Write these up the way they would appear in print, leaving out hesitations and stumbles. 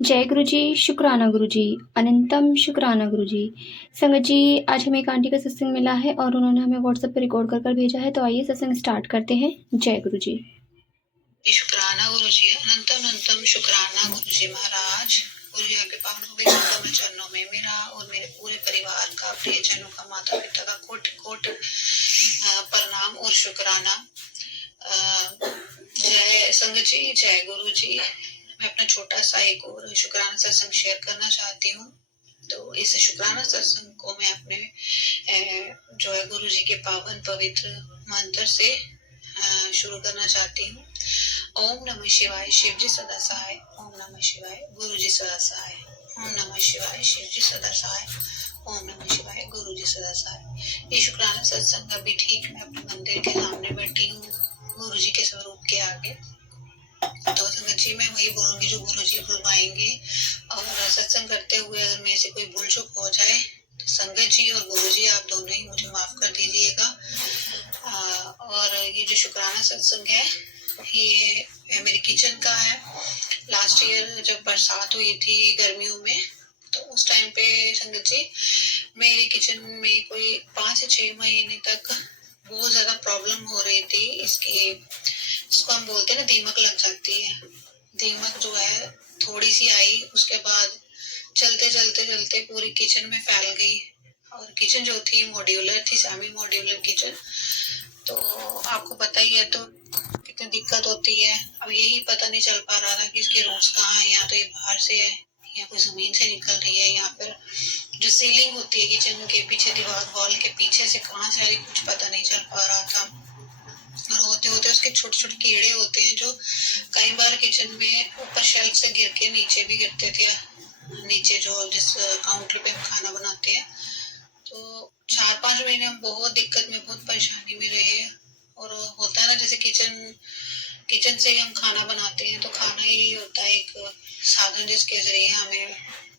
जय गुरु जी, शुक्राना गुरु जी, अनंतम शुक्राना गुरु जी। संगत जी, आज हमें एक आंटी का सत्संग मिला है और उन्होंने हमें व्हाट्सएप पर रिकॉर्ड कर भेजा है, तो आइए सत्संग स्टार्ट करते हैं। जय गुरु जी। शुक्राना गुरु जी, अनंतम अनंतम शुक्राना गुरु जी महाराज। गुरु जी आपके पावन पवित्र चरणों में मेरा और मेरे पूरे परिवार का, प्रियजनों का, माता पिता का कोटि कोटि प्रणाम और शुक्राना। जय संगत जी, जय गुरु जी। मैं अपना छोटा सा एक और शुक्राना सत्संग शेयर करना चाहती हूँ। तो इस शुक्राना सत्संग को मैं अपने जो है गुरु जी के पावन पवित्र मंत्र से शुरू करना चाहती हूँ। ओम नमः शिवाय, शिव जी सदा सहाय। ओम नमः शिवाय, गुरु जी सदा सहाय। ओम नमः शिवाय, शिव जी सदा सहाय। ओम नमः शिवाय, गुरु जी सदा सहाय। ये शुक्राना सत्संग अभी ठीक मैं अपने मंदिर के सामने बैठी हूँ, गुरु जी के स्वरूप के आगे। तो संगत जी, मैं वही बोलूंगी जो गुरु जी बुलवाएंगे, और सत्संग करते हुए अगर मेरे से कोई भूल चूक हो जाए तो संगत जी और गुरु जी आप दोनों ही मुझे माफ कर दीजिएगा। और ये जो शुक्राना सत्संग है ये मेरे किचन का है। लास्ट ईयर जब बरसात हुई थी गर्मियों में, तो उस टाइम पे संगत जी मेरे किचन में कोई 5 से 6 महीने तक बहुत ज्यादा प्रॉब्लम हो रही थी। इसको हम बोलते हैं ना, दीमक लग जाती है। दीमक जो है थोड़ी सी आई, उसके बाद चलते चलते चलते पूरी किचन में फैल गई। और किचन जो थी मॉड्यूलर थी, सेमी मॉड्यूलर किचन। तो आपको पता ही है तो कितनी दिक्कत होती है। अब यही पता नहीं चल पा रहा था कि इसके रूट्स कहाँ है, या तो ये बाहर से है या कोई जमीन से निकल रही है, या फिर जो सीलिंग होती है किचन के पीछे, दीवार वॉल के पीछे से कहाँ से आ रही, कुछ पता नहीं चल पा रहा था। और होते होते उसके छोटे छोटे कीड़े होते हैं जो कई बार किचन में ऊपर शेल्फ से गिर के नीचे भी गिरते थे, नीचे जो जिस काउंटर पे हम खाना बनाते हैं। तो 4-5 महीने हम बहुत दिक्कत में, बहुत परेशानी में रहे। और होता है ना, जैसे किचन से ही हम खाना बनाते हैं, तो खाना ही होता है एक साधन जिसके जरिए हमें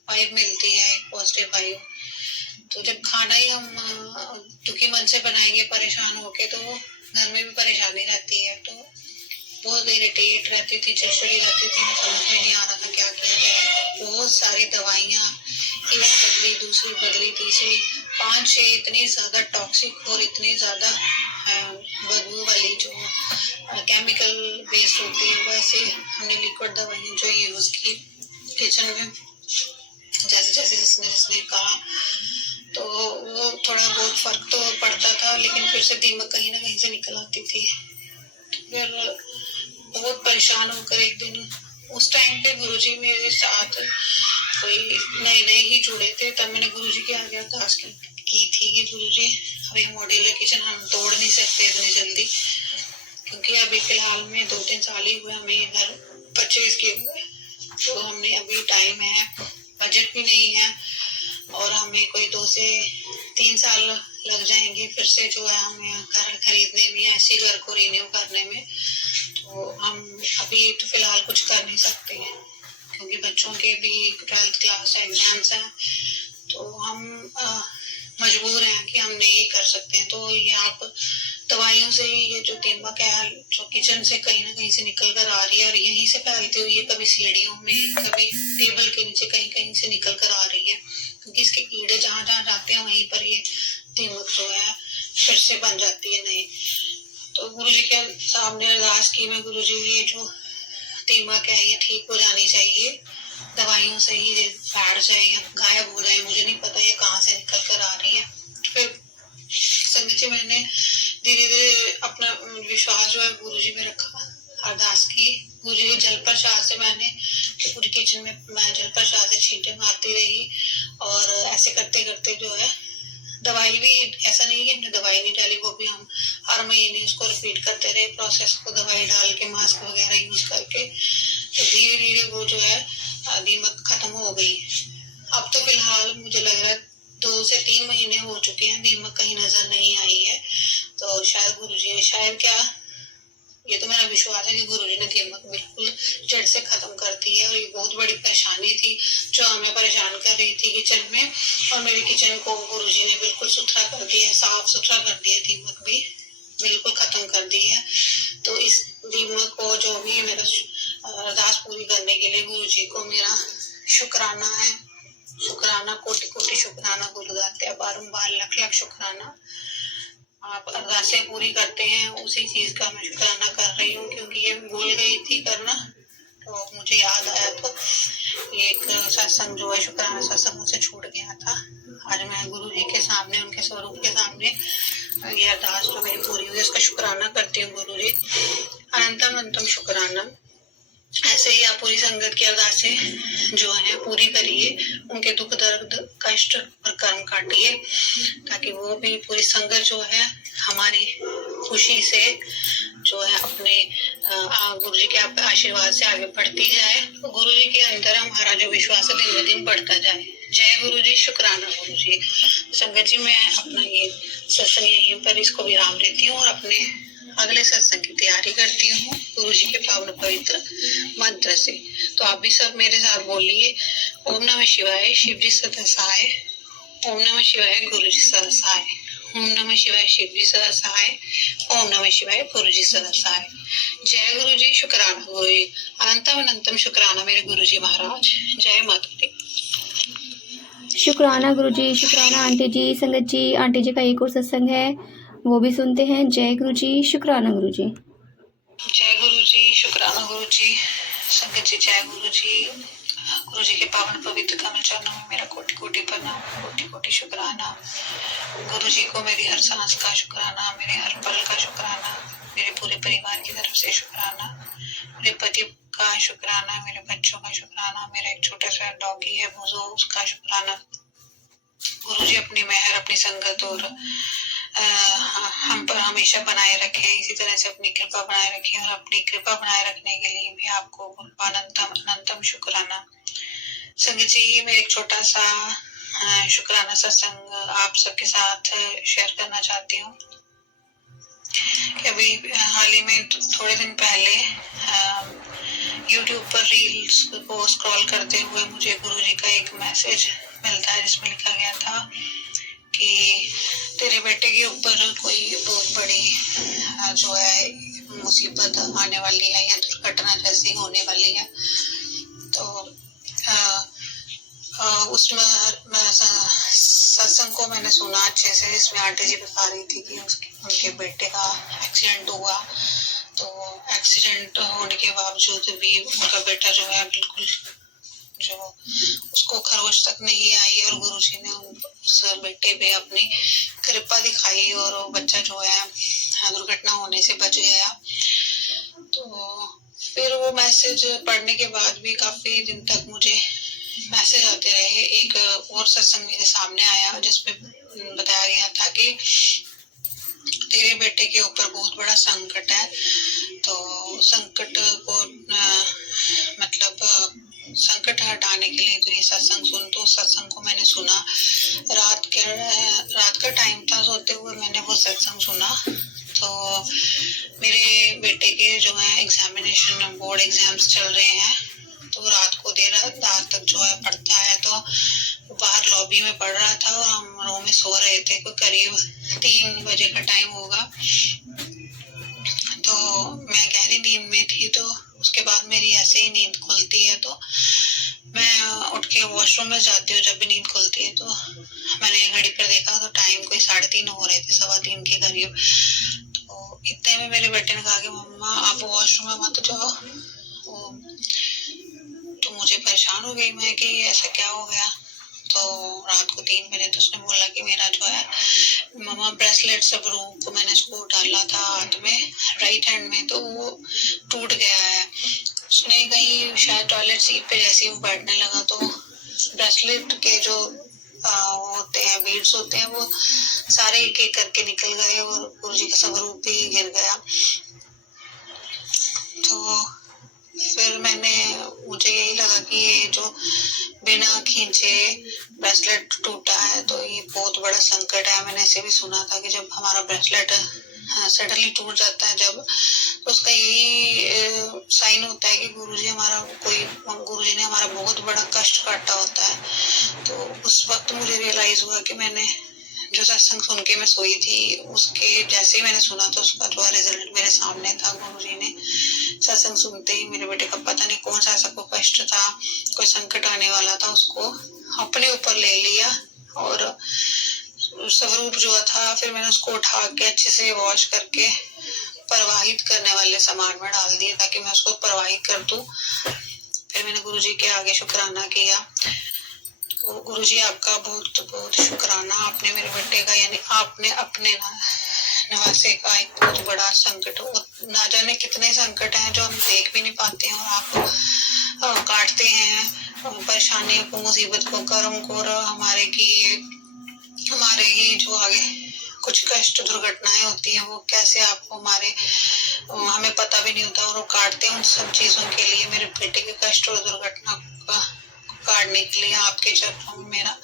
वाइब मिलती है, एक पॉजिटिव वाइब। तो जब खाना ही हम दुखी मन से बनाएंगे, परेशान होके, तो घर में भी परेशानी रहती है। तो बहुत इरिटेट रहती थी, चिड़चिड़ी रहती थी, समझ में नहीं आ रहा था क्या किया जाए। बहुत सारी दवाइयाँ, एक बदली, दूसरी बदली, तीसरी, 5-6 इतनी ज्यादा टॉक्सिक और इतनी ज्यादा बदबू वाली जो केमिकल बेस्ड होती है, वैसे हमने लिक्विड दवाइयाँ जो यूज की किचन में, जैसे जैसे जिसने कहा, तो वो थोड़ा बहुत फर्क तो पड़ता था, लेकिन फिर से दीमक कहीं ना कहीं से निकल आती थी। फिर बहुत परेशान होकर एक दिन, उस टाइम पे गुरुजी मेरे साथ कोई नए नए ही जुड़े थे, तब मैंने गुरुजी के आगे अरदास की थी कि गुरुजी अभी मॉड्यूलर किचन हम तोड़ नहीं सकते इतनी जल्दी, क्योंकि अभी फिलहाल में 2-3 साल ही हुए हमें ये घर परचेज किए हुए। तो हमने अभी टाइम है, बजट भी नहीं है, और हमें कोई 2 से 3 साल लग जाएंगे फिर से जो है हमें घर खरीदने में, ऐसे घर को रिन्यू करने में। तो हम अभी तो फिलहाल कुछ कर नहीं सकते हैं, क्योंकि बच्चों के भी 12th क्लास एग्जाम्स हैं। तो हम मजबूर हैं कि हम नहीं कर सकते हैं। तो ये आप दवाइयों से ही, ये जो दीमक है जो किचन से कहीं ना कहीं से निकल कर आ रही है, और यहीं से फैलती हुई है, कभी सीढ़ियों में, कभी टेबल के नीचे, कहीं कहीं से निकल कर आ रही है, क्योंकि इसके कीड़े जहाँ जहाँ जाते हैं वहीं पर ये दीमक जो है फिर से बन जाती है नई। तो गुरु जी के सामने अरदास की मैं, गुरु जी ये जो दीमक है ये ठीक हो जानी चाहिए, दवाइयों से ही बैठ जाए या गायब हो जाए, मुझे नहीं पता ये कहाँ से निकल कर आ रही है। फिर संगत जी मैंने धीरे धीरे अपना विश्वास जो है गुरु जी में रखा, अरदास की। गुरु जी के जल प्रसाद से मैंने पूरी किचन में मैं जल प्रसाद से छींटे मारती रही, और ऐसे करते करते जो है दवाई भी, ऐसा नहीं कि हमने दवाई नहीं डाली, वो भी हम हर महीने उसको रिपीट करते रहे प्रोसेस को, दवाई डाल के, मास्क वगैरह यूज करके। तो धीरे धीरे वो जो है दीमक खत्म हो गई। अब तो फिलहाल मुझे लग रहा है 2 से 3 महीने हो चुके हैं, दीमक कहीं नजर नहीं आई है। तो शायद गुरुजी ने, शायद क्या, ये तो मेरा विश्वास है कि गुरुजी ने दीमक बिल्कुल जड़ से खत्म कर दी है। और ये बहुत बड़ी परेशानी थी जो हमें परेशान कर रही थी किचन में, और मेरे किचन को गुरुजी ने बिल्कुल सुथरा कर दिया, साफ सुथरा कर दिया, दीमक भी बिल्कुल खत्म कर दी है। तो इस दीमक को जो भी मेरा अरदास पूरी करने के लिए गुरुजी को मेरा शुक्राना है। शुक्राना, कोटि कोटि शुक्राना गुरुदात्या, बारंबार लख लख शुक्राना। आप अरदासें पूरी करते हैं, उसी चीज का मैं शुक्राना कर रही हूँ, क्योंकि ये भूल गई थी करना, तो मुझे याद आया। तो ये एक सत्संग जो है, शुक्राना सत्संग, मुझसे छूट गया था। आज मैं गुरु जी के सामने, उनके स्वरूप के सामने ये अरदास जो मेरी पूरी हुई, उसका शुक्राना करती हूँ। गुरु जी अनंतम अनंतम शुक्राना। ऐसे ही आप पूरी संगत की अरदासें जो है पूरी करिए, उनके दुख दर्द कष्ट और कर्म काटिए, ताकि वो भी पूरी संगत जो है हमारी खुशी से जो है अपने गुरु जी के आशीर्वाद से आगे बढ़ती जाए। तो गुरु जी के अंदर हमारा जो विश्वास है दिन ब दिन बढ़ता जाए। जय गुरु जी, शुक्राना गुरु जी। संगत जी, मैं अपना ये सत्संग यहीं पर इसको विराम देती हूँ और अपने अगले सत्संग की तैयारी करती हूँ गुरु जी के पावन पवित्र मंत्र से। तो आप भी सब मेरे साथ बोलिए, ओम नमः शिवाय, शिव जी सदा सहाय। ओम नमः शिवाय, गुरु जी सदा सहाय। ओम नमः शिवाय, शिव जी सदा सहाय। ओम नमः शिवाय, गुरु जी सदा सहाय। जय गुरु जी, शुक्राना गुरु जी। अनंतम अनंतम शुक्राना मेरे गुरु जी महाराज। जय माता दी। शुक्राना गुरु जी, शुक्राना आंटी जी। संगत जी, आंटी जी का एक और सत्संग है, वो भी सुनते हैं। जय गुरु जी, शुक्राना गुरु जी। जय गुरु जी, शुक्राना गुरु जी। संगत जी, जय गुरु जी। गुरु जी के पावन पवित्र कमल चरणों में मेरा कोटि कोटि प्रणाम, कोटि कोटि शुक्राना। गुरु जी को मेरी हर सांस का शुक्राना, मेरे हर पल का शुक्राना, मेरे पूरे परिवार की तरफ से शुक्राना, मेरे पति का शुक्राना, मेरे बच्चों का शुक्राना, मेरा एक छोटा सा डॉगी है बुजो, उसका शुक्राना। गुरु जी अपनी मेहर, अपनी संगत और हम पर हमेशा बनाए रखे, इसी तरह से अपनी कृपा बनाए रखे, और अपनी कृपा बनाए रखने के लिए भी आपको अनंतम अनंतम शुक्राना। संगत जी, मैं एक छोटा सा शुक्राना सत्संग आप सबके साथ शेयर करना चाहती हूँ। अभी हाल ही में थोड़े दिन पहले YouTube पर रील्स को स्क्रॉल करते हुए मुझे गुरु जी का एक मैसेज मिलता है, जिसमें लिखा गया था कि तेरे बेटे के ऊपर कोई बहुत बड़ी जो है मुसीबत आने वाली है या दुर्घटना जैसी होने वाली है। तो उसमें सत्संग को मैंने सुना अच्छे से, जिसमें आंटी जी बता रही थी कि उनके बेटे का एक्सीडेंट हुआ। तो एक्सीडेंट होने के बावजूद भी उनका बेटा जो है बिल्कुल जो उसको खरोच तक नहीं आई, और गुरुजी ने उस बेटे पे अपनी कृपा दिखाई और वो बच्चा जो है दुर्घटना होने से बच गया। तो फिर वो मैसेज पढ़ने के बाद भी काफी दिन तक मुझे मैसेज आते रहे। एक और सत्संग मेरे सामने आया, जिसमें बताया गया था कि तेरे बेटे के ऊपर बहुत बड़ा संकट है। तो संकट को मतलब संकट हटाने के लिए तो ये सत्संग सुन। तो सत्संग को मैंने सुना, रात का टाइम था, सोते हुए मैंने वो सत्संग सुना। तो मेरे बेटे के जो है एग्जामिनेशन, बोर्ड एग्जाम्स चल रहे हैं, तो रात को देर रात तक जो है पढ़ता है। तो बाहर लॉबी में पढ़ रहा था और हम रूम में सो रहे थे, कोई करीब 3 बजे का टाइम होगा। तो मैं गहरी नींद में थी, तो उसके बाद मेरी ऐसे ही नींद खुलती है, तो मैं उठ के वॉशरूम में जाती हूँ। जब भी नींद खुलती है तो मैंने घड़ी पर देखा तो टाइम कोई 3:30 हो रहे थे, 2:15 के करीब। तो इतने में मेरे बेटे ने कहा कि मम्मा आप वॉशरूम में मत जाओ। तो मुझे परेशान हो गई मैं कि ऐसा क्या हो गया। तो रात को 3 बजे तो उसने बोला कि मेरा जो है मम्मा ब्रेसलेट सब रूम को मैंने उसको डाला था हाथ में, राइट हैंड में, तो वो टूट गया है। उसने कहीं शायद टॉयलेट सीट पे जैसे ही वो बैठने लगा तो ब्रेसलेट के जो होते हैं, बीड्स होते हैं, वो सारे एक एक करके निकल गए और गुरुजी का स्वरूप भी गिर गया। तो फिर मुझे यही लगा कि ये जो बिना खींचे ब्रेसलेट टूटा है, तो ये बहुत बड़ा संकट है। मैंने ऐसे भी सुना था कि जब हमारा ब्रेसलेट सडनली टूट जाता है जब, तो उसका यही साइन होता है कि गुरुजी ने हमारा बहुत बड़ा कष्ट काटा होता है। तो उस वक्त मुझे रियलाइज हुआ कि मैंने जो सत्संग सुन के मैं सोई थी, उसके जैसे ही मैंने सुना तो उसका जो रिजल्ट मेरे सामने था। गुरुजी ने सत्संग सुनते ही मेरे बेटे का पता नहीं कौन सा ऐसा कोई कष्ट था, कोई संकट आने वाला था, उसको अपने ऊपर ले लिया और स्वरूप जो था फिर मैंने उसको उठा के अच्छे से वॉश करके प्रवाहित करने वाले सामान में डाल दिया ताकि मैं उसको प्रवाहित कर दूं। फिर मैंने गुरुजी के आगे शुक्राना किया। तो गुरुजी आपका बहुत बहुत शुक्राना, आपने मेरे बेटे का यानी आपने अपने नवासे का एक बहुत बड़ा संकट, ना जाने कितने संकट हैं जो हम देख भी नहीं पाते हैं, और आप काटते हैं परेशानियों को, मुसीबत को, कर्म को, और हमारे ये जो आगे कुछ कष्ट दुर्घटनाएं होती हैं वो कैसे आपको हमें पता भी नहीं होता, और वो काटते हैं उन सब चीजों के लिए। मेरे बेटे के कष्ट और दुर्घटना को काटने के लिए आपके चरणों में मेरा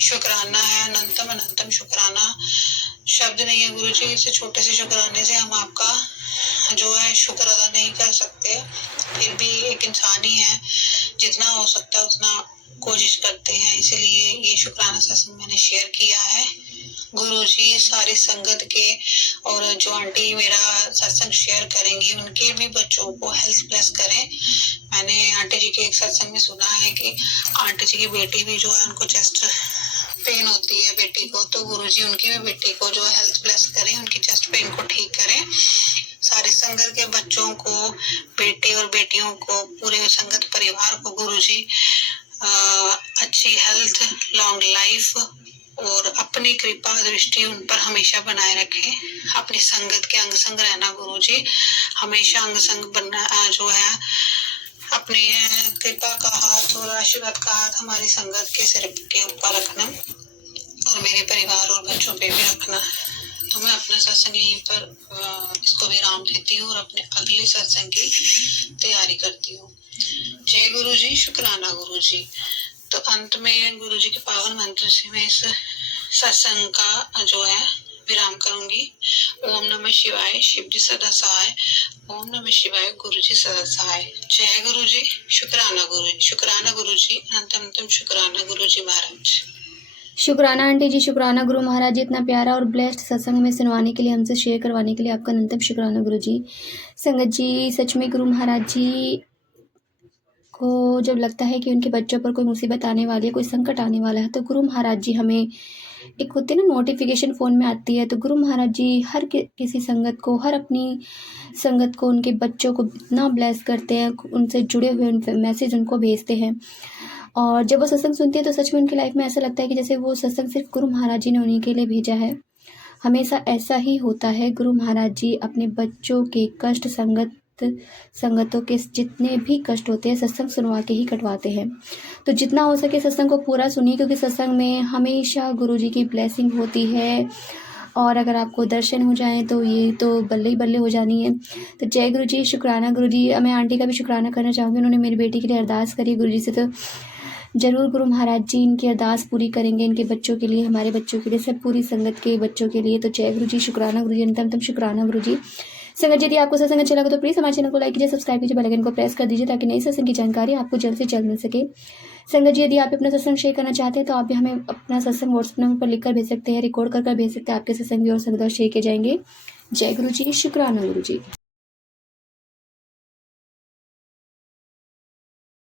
शुक्राना है, अनंतम अनंतम शुक्राना। शब्द नहीं है गुरुजी, इस छोटे से शुक्राने से हम आपका जो है शुक्र अदा नहीं कर सकते। फिर भी एक इंसान ही है, जितना हो सकता है उतना कोशिश करते हैं, इसीलिए ये शुक्राना सत्संग मैंने शेयर किया है। गुरुजी सारी संगत के और जो आंटी मेरा सत्संग शेयर करेंगी उनके भी बच्चों को हेल्थ प्लस करें। मैंने आंटी जी के एक सत्संग में सुना है कि आंटी जी की बेटी भी जो है उनको चेस्ट पेन होती है बेटी को, तो गुरुजी उनकी भी बेटी को जो है हेल्थ प्लस करें, उनकी चेस्ट पेन को ठीक करें। सारे संगत के बच्चों को, बेटे और बेटियों को, पूरे संगत परिवार को गुरुजी अच्छी हेल्थ, लॉन्ग लाइफ और अपनी कृपा दृष्टि उन पर हमेशा बनाए रखें। अपनी संगत के अंग संग रहना गुरुजी, हमेशा अंग संग बनना जो है, अपने कृपा का हाथ और आशीर्वाद का हाथ हमारी संगत के सिर के ऊपर रखना और मेरे परिवार और बच्चों पे भी रखना। तो मैं अपना सत्संग यहीं पर इसको विराम देती हूँ और अपने अगले सत्संग की तैयारी करती हूँ। जय गुरुजी, शुक्राना गुरुजी। तो अंत में गुरुजी के पावन मंत्र से मैं इस सत्संग का जो है विराम करूंगी। ओम नमः शिवाय, शिव जी सदा सहाय। ओम नमः शिवाय, गुरुजी सदा सहाय। जय गुरुजी, शुक्राना गुरुजी, शुक्राना गुरुजी, अनंतम शुक्राना गुरुजी महाराज। शुक्राना आंटी जी, शुक्राना गुरु महाराज जी, इतना प्यारा और ब्लेस्ड सत्संग में सुनवाने के लिए, हमसे शेयर करवाने के लिए आपका अनंतम शुक्राना गुरु जी। संगत जी, सच में गुरु महाराज जी को जब लगता है कि उनके बच्चों पर कोई मुसीबत आने वाली है, कोई संकट आने वाला है, तो गुरु महाराज जी हमें एक होती है ना नोटिफिकेशन फ़ोन में आती है, तो गुरु महाराज जी हर किसी संगत को, हर अपनी संगत को, उनके बच्चों को इतना ब्लेस करते हैं, उनसे जुड़े हुए मैसेज उनको भेजते हैं। और जब वो सत्संग सुनते हैं तो सच में उनकी लाइफ में ऐसा लगता है कि जैसे वो सत्संग सिर्फ गुरु महाराज जी ने उन्हीं के लिए भेजा है। हमेशा ऐसा ही होता है, गुरु महाराज जी अपने बच्चों के कष्ट, संगतों के जितने भी कष्ट होते हैं सत्संग सुनवा के ही कटवाते हैं। तो जितना हो सके सत्संग को पूरा सुनिए, क्योंकि सत्संग में हमेशा गुरुजी की ब्लेसिंग होती है, और अगर आपको दर्शन हो जाएं तो ये तो बल्ले ही बल्ले हो जानी है। तो जय गुरुजी, शुक्राना गुरुजी। मैं आंटी का भी शुक्राना करना चाहूँगी, उन्होंने मेरी बेटी के लिए अरदास करी गुरुजी से, तो जरूर गुरु महाराज जी इनकी अरदास पूरी करेंगे, इनके बच्चों के लिए, हमारे बच्चों के लिए, सब पूरी संगत के बच्चों के लिए। तो जय गुरुजी, शुक्राना गुरुजी, अनंतम शुक्राना गुरुजी। संगत यदि आपको सत्संग अच्छा लगा तो प्लीज़ हमारे चैनल को लाइक कीजिए, सब्सक्राइब कीजिए, बेल आइकन को प्रेस कर दीजिए ताकि नई सत्संग की जानकारी आपको जल्द से जल्द मिल सके। संगत जी, यदि आप अपना सत्संग शेयर करना चाहते हैं तो आप भी हमें अपना सत्संग व्हाट्सएप नंबर पर लिखकर भेज सकते हैं, रिकॉर्ड कर भेज सकते हैं, आपके सत्संग भी और संगत शेयर किए जाएंगे। जय गुरु जी, शुक्राना गुरु जी।